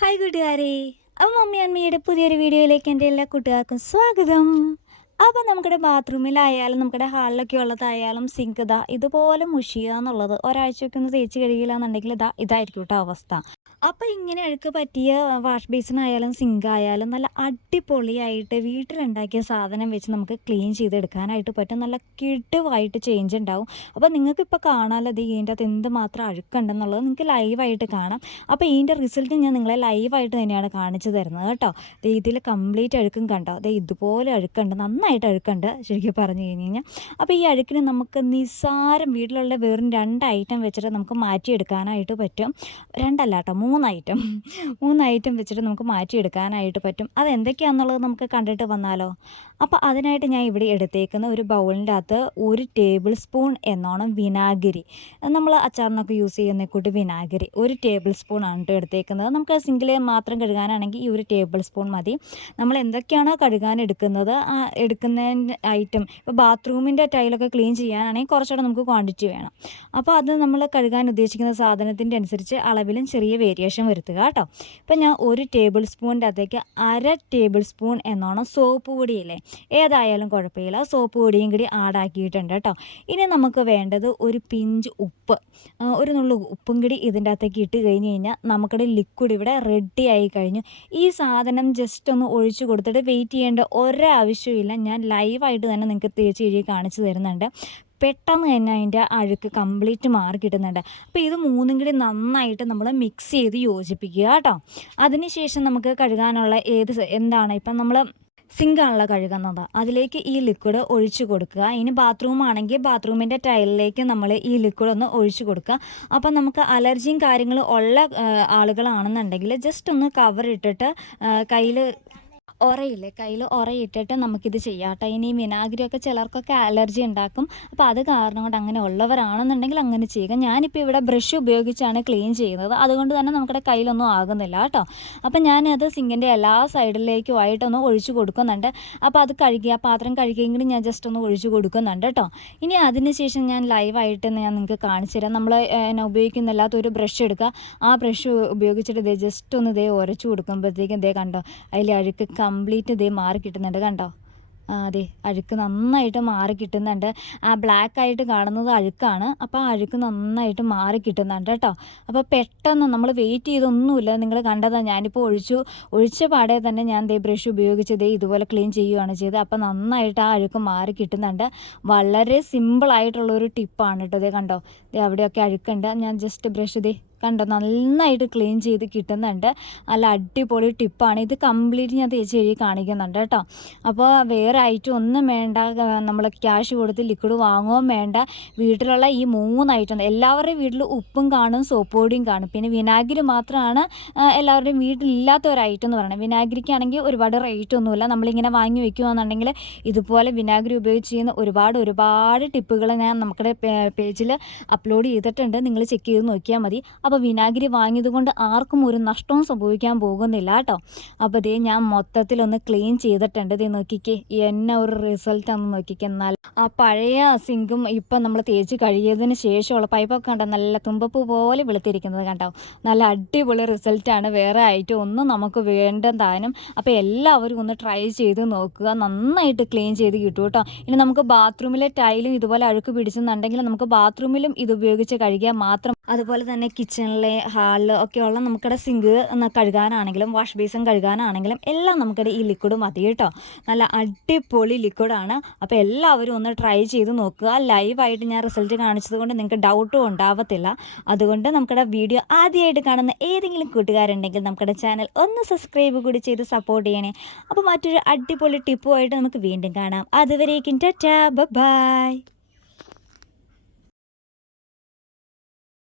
Hi കൂട്ടുകാരെ. അപ്പം mummy അമ്മയുടെ പുതിയൊരു വീഡിയോയിലേക്ക് എന്റെ എല്ലാ കൂട്ടുകാർക്കും സ്വാഗതം. അപ്പം നമ്മുടെ ബാത്റൂമിലായാലും നമ്മുടെ ഹാളിലൊക്കെ ഉള്ളതായാലും സിങ്ക് ഇതാ ഇതുപോലെ മുഷിയുക എന്നുള്ളത് ഒരാഴ്ചയൊക്കെ ഒന്ന് തേച്ച് കഴിയില്ല എന്നുണ്ടെങ്കിൽ ഇതാ ഇതായിരിക്കും കേട്ടോ അവസ്ഥ. അപ്പോൾ ഇങ്ങനെ അഴുക്ക് പറ്റിയ വാഷ് ബേസിനായാലും സിങ്ക് ആയാലും നല്ല അടിപൊളിയായിട്ട് വീട്ടിലുണ്ടാക്കിയ സാധനം വെച്ച് നമുക്ക് ക്ലീൻ ചെയ്തെടുക്കാനായിട്ട് പറ്റും. നല്ല കിടുവായിട്ട് ചേഞ്ച് ഉണ്ടാവും. അപ്പോൾ നിങ്ങൾക്ക് ഇപ്പോൾ കാണാമല്ലോ അത് ഇതിന്റെ അകത്ത് എന്ത് മാത്രം അഴുക്കുണ്ടെന്നുള്ളത്. നിങ്ങൾക്ക് ലൈവായിട്ട് കാണാം. അപ്പോൾ ഇതിന്റെ റിസൾട്ട് ഞാൻ നിങ്ങളെ ലൈവായിട്ട് തന്നെയാണ് കാണിച്ചു തരുന്നത് കേട്ടോ. ഇതിൽ കംപ്ലീറ്റ് അഴുക്കും കണ്ടോ? ദേ ഇതുപോലെ അഴുക്കുണ്ട്. നന്നായിട്ട് അഴുക്കുണ്ട് ശരിക്കും പറഞ്ഞു കഴിഞ്ഞ് കഴിഞ്ഞാൽ. അപ്പോൾ ഈ അഴുക്കിന് നമുക്ക് നിസ്സാരം വീട്ടിലുള്ള വെറും രണ്ട് ഐറ്റം വെച്ചിട്ട് നമുക്ക് മാറ്റിയെടുക്കാനായിട്ട് പറ്റും. രണ്ടല്ല കേട്ടോ മൂന്ന് ഐറ്റം മൂന്ന് ഐറ്റം വെച്ചിട്ട് നമുക്ക് മാറ്റിയെടുക്കാനായിട്ട് പറ്റും. അതെന്തൊക്കെയാണെന്നുള്ളത് നമുക്ക് കണ്ടിട്ട് വന്നാലോ? അപ്പോൾ അതിനായിട്ട് ഞാൻ ഇവിടെ എടുത്തേക്കുന്ന ഒരു ബൗളിന്റെ അകത്ത് ഒരു ടേബിൾ സ്പൂൺ എന്നോണം വിനാഗിരി. നമ്മൾ അച്ചാറിനൊക്കെ യൂസ് ചെയ്യുന്ന കൂട്ടി വിനാഗിരി. ഒരു ടേബിൾ സ്പൂൺ ആണ് കേട്ടോ എടുത്തേക്കുന്നത്. നമുക്ക് സിംഗിൾ മാത്രം കഴുകാനാണെങ്കിൽ ഈ ഒരു ടേബിൾ സ്പൂൺ മതി. നമ്മൾ എന്തൊക്കെയാണോ കഴുകാൻ എടുക്കുന്നത് എടുക്കുന്ന ഐറ്റം. ഇപ്പോൾ ബാത്റൂമിന്റെ ടൈലൊക്കെ ക്ലീൻ ചെയ്യാനാണെങ്കിൽ കുറച്ചുകൂടെ നമുക്ക് ക്വാണ്ടിറ്റി വേണം. അപ്പോൾ അത് നമ്മൾ കഴുകാൻ ഉദ്ദേശിക്കുന്ന സാധനത്തിന്റെ അനുസരിച്ച് അളവിലും ചെറിയ വേരിയേഷൻ വരുത്തുക കേട്ടോ. ഇപ്പം ഞാൻ ഒരു ടേബിൾ സ്പൂണിന്റെ അകത്തേക്ക് അര ടേബിൾ സ്പൂൺ എന്നോണം സോപ്പ് പൊടിയില്ലേ ഏതായാലും കുഴപ്പമില്ല. സോപ്പ് പൊടിയും കൂടി ആഡാക്കിയിട്ടുണ്ട് കേട്ടോ. ഇനി നമുക്ക് വേണ്ടത് ഒരു പിഞ്ച് ഉപ്പ്. ഒരു നുള്ളു ഉപ്പും കൂടി ഇതിന്റെ അകത്തേക്ക് ഇട്ട് കഴിഞ്ഞ് കഴിഞ്ഞാൽ നമുക്കിടെ ലിക്വിഡ് ഇവിടെ റെഡി ആയി കഴിഞ്ഞു. ഈ സാധനം ജസ്റ്റ് ഒന്ന് ഒഴിച്ചു കൊടുത്തിട്ട് വെയിറ്റ് ചെയ്യേണ്ട ഒരാവശ്യമില്ല ഞാൻ ലൈവായിട്ട് തന്നെ നിങ്ങൾക്ക് തേച്ച് കഴുകി കാണിച്ചു തരുന്നുണ്ട്. പെട്ടെന്ന് തന്നെ അതിന്റെ അഴുക്ക് കംപ്ലീറ്റ് മാറി കിട്ടുന്നുണ്ട്. അപ്പോൾ ഇത് മൂന്നും കൂടി നന്നായിട്ട് നമ്മൾ മിക്സ് ചെയ്ത് യോജിപ്പിക്കുക കേട്ടോ. അതിനുശേഷം നമുക്ക് കഴുകാനുള്ള ഏത് എന്താണ്? ഇപ്പം നമ്മൾ സിങ്കാണല്ലോ കഴുകുന്നത്. അതിലേക്ക് ഈ ലിക്വിഡ് ഒഴിച്ചു കൊടുക്കുക. ഇനി ബാത്റൂം ആണെങ്കിൽ ബാത്റൂമിന്റെ ടൈലിലേക്ക് നമ്മൾ ഈ ലിക്വിഡ് ഒന്ന് ഒഴിച്ചു കൊടുക്കുക. അപ്പോൾ നമുക്ക് അലർജിയും കാര്യങ്ങളും ഉള്ള ആളുകളാണെന്നുണ്ടെങ്കിൽ ജസ്റ്റ് ഒന്ന് കവർ ഇട്ടിട്ട് കയ്യിൽ ഒറയില്ലേ കയ്യിൽ ഒറയിട്ടിട്ട് നമുക്കിത് ചെയ്യാം കേട്ടോ. ഇനി വിനാഗിരിയൊക്കെ ചിലർക്കൊക്കെ അലർജി ഉണ്ടാക്കും. അപ്പോൾ അത് കാരണം കൊണ്ട് അങ്ങനെ ഉള്ളവരാണെന്നുണ്ടെങ്കിൽ അങ്ങനെ ചെയ്യുക. ഞാനിപ്പോൾ ഇവിടെ ബ്രഷ് ഉപയോഗിച്ചാണ് ക്ലീൻ ചെയ്യുന്നത്. അതുകൊണ്ട് തന്നെ നമ്മുടെ കയ്യിലൊന്നും ആകുന്നില്ല കേട്ടോ. അപ്പോൾ ഞാനത് സിങ്കിന്റെ എല്ലാ സൈഡിലേക്കും ആയിട്ടൊന്ന് ഒഴിച്ചു കൊടുക്കുന്നുണ്ട്. അപ്പോൾ അത് കഴുകിയ പാത്രം കഴുകിയെങ്കിലും ഞാൻ ജസ്റ്റ് ഒന്ന് ഒഴിച്ചു കൊടുക്കുന്നുണ്ട് കേട്ടോ. ഇനി അതിന് ശേഷം ഞാൻ ലൈവായിട്ട് ഞാൻ നിങ്ങൾക്ക് കാണിച്ചു തരാം. നമ്മൾ എന്നെ ഉപയോഗിക്കുന്നില്ലാത്ത ഒരു ബ്രഷ് എടുക്കുക. ആ ബ്രഷ് ഉപയോഗിച്ചിട്ട് ഇതേ ജസ്റ്റ് ഒന്ന് ഇതേ ഉരച്ചു കൊടുക്കുമ്പോഴത്തേക്കും ഇതേ കണ്ടോ? അതിൽ അഴുക്ക് കംപ്ലീറ്റ് ഇതേ മാറി കിട്ടുന്നുണ്ട് കണ്ടോ? അതെ അഴുക്ക് നന്നായിട്ട് മാറി കിട്ടുന്നുണ്ട്. ആ ബ്ലാക്ക് ആയിട്ട് കാണുന്നത് അഴുക്കാണ്. അപ്പോൾ ആ അഴുക്ക് നന്നായിട്ട് മാറി കിട്ടുന്നുണ്ട് കേട്ടോ. അപ്പോൾ പെട്ടെന്ന് നമ്മൾ വെയിറ്റ് ചെയ്തൊന്നുമില്ല. നിങ്ങൾ കണ്ടതാണ് ഞാനിപ്പോൾ ഒഴിച്ചു. ഒഴിച്ച പാടെ തന്നെ ഞാൻ ദേ ബ്രഷ് ഉപയോഗിച്ച് ദേ ഇതുപോലെ ക്ലീൻ ചെയ്യുകയാണ് ചെയ്തത്. അപ്പോൾ നന്നായിട്ട് ആ അഴുക്ക് മാറി കിട്ടുന്നുണ്ട്. വളരെ സിമ്പിളായിട്ടുള്ളൊരു ടിപ്പാണ് കേട്ടോ ദേ കണ്ടോ? ദേ അവിടെയൊക്കെ അഴുക്കുണ്ട്. ഞാൻ ജസ്റ്റ് ബ്രഷ് ദേ കണ്ടോ? നന്നായിട്ട് ക്ലീൻ ചെയ്ത് കിട്ടുന്നുണ്ട്. നല്ല അടിപൊളി ടിപ്പാണ് ഇത് കംപ്ലീറ്റ് ഞാൻ തേച്ച് കഴുകി കാണിക്കുന്നുണ്ട് കേട്ടോ. അപ്പോൾ വേറെ ഐറ്റം ഒന്നും വേണ്ട. നമ്മൾ ക്യാഷ് കൊടുത്ത് ലിക്വിഡ് വാങ്ങുകയും വേണ്ട. വീട്ടിലുള്ള ഈ മൂന്ന് ഐറ്റം എല്ലാവരുടെയും വീട്ടിൽ ഉപ്പും കാണും സോപ്പ് പൊടിയും കാണും. പിന്നെ വിനാഗിരി മാത്രമാണ് എല്ലാവരുടെയും വീട്ടിലില്ലാത്ത ഒരു ഐറ്റം എന്ന് പറയുന്നത്. വിനാഗിരിക്കാണെങ്കിൽ ഒരുപാട് റേറ്റ് ഒന്നുമില്ല. നമ്മളിങ്ങനെ വാങ്ങി വെക്കുകയാണെന്നുണ്ടെങ്കിൽ ഇതുപോലെ വിനാഗിരി ഉപയോഗിച്ച് ചെയ്യുന്ന ഒരുപാട് ഒരുപാട് ടിപ്പുകൾ ഞാൻ നമ്മുടെ പേജിൽ അപ്ലോഡ് ചെയ്തിട്ടുണ്ട്. നിങ്ങൾ ചെക്ക് ചെയ്ത് നോക്കിയാൽ മതി. അപ്പോൾ വിനാഗിരി വാങ്ങിയത് കൊണ്ട് ആർക്കും ഒരു നഷ്ടവും സംഭവിക്കാൻ പോകുന്നില്ല കേട്ടോ. അപ്പോൾ ദേ ഞാൻ മൊത്തത്തിലൊന്ന് ക്ലീൻ ചെയ്തിട്ടുണ്ട്. ദേ നോക്കിക്കേ എന്നെ ഒരു റിസൾട്ട് ആണെന്ന് നോക്കിക്കേ. എന്നാൽ ആ പഴയ സിങ്കും ഇപ്പം നമ്മൾ തേച്ച് കഴുകിയതിന് ശേഷമുള്ള പൈപ്പൊക്കെ കണ്ടോ? നല്ല തുമ്പപ്പ് പോലെ വെളുത്തിരിക്കുന്നത് കണ്ടോ? നല്ല അടിപൊളി റിസൾട്ടാണ് വേറെ ആയിട്ട് ഒന്നും നമുക്ക് വേണ്ടതാനും അപ്പോൾ എല്ലാവരും ഒന്ന് ട്രൈ ചെയ്ത് നോക്കുക. നന്നായിട്ട് ക്ലീൻ ചെയ്ത് കിട്ടും കേട്ടോ. ഇനി നമുക്ക് ബാത്റൂമിലെ ടൈലും ഇതുപോലെ അഴുക്ക് പിടിച്ചെന്നുണ്ടെങ്കിൽ നമുക്ക് ബാത്റൂമിലും ഇത് ഉപയോഗിച്ച് കഴുകിയാൽ മാത്രം അതുപോലെ തന്നെ കിച്ചണിലെ ഹാളിൽ ഒക്കെയുള്ള നമുക്കിടെ സിങ്ക് കഴുകാനാണെങ്കിലും വാഷ് ബേസിൻ കഴുകാനാണെങ്കിലും എല്ലാം നമുക്കിടെ ഈ ലിക്വിഡ് മതി കേട്ടോ. നല്ല അടിപൊളി ലിക്വിഡാണ് അപ്പോൾ എല്ലാവരും ഒന്ന് ട്രൈ ചെയ്ത് നോക്കുക. ലൈവായിട്ട് ഞാൻ റിസൾട്ട് കാണിച്ചത് കൊണ്ട് നിങ്ങൾക്ക് ഡൗട്ടും ഉണ്ടാവത്തില്ല. അതുകൊണ്ട് നമുക്കിടെ വീഡിയോ ആദ്യമായിട്ട് കാണുന്ന ഏതെങ്കിലും കൂട്ടുകാരുണ്ടെങ്കിൽ നമുക്കിടെ ചാനൽ ഒന്ന് സബ്സ്ക്രൈബ് കൂടി ചെയ്ത് സപ്പോർട്ട് ചെയ്യണേ. അപ്പോൾ മറ്റൊരു അടിപൊളി ടിപ്പുമായിട്ട് നമുക്ക് വീണ്ടും കാണാം. അതുവരേക്കും ടാറ്റാ ബൈ.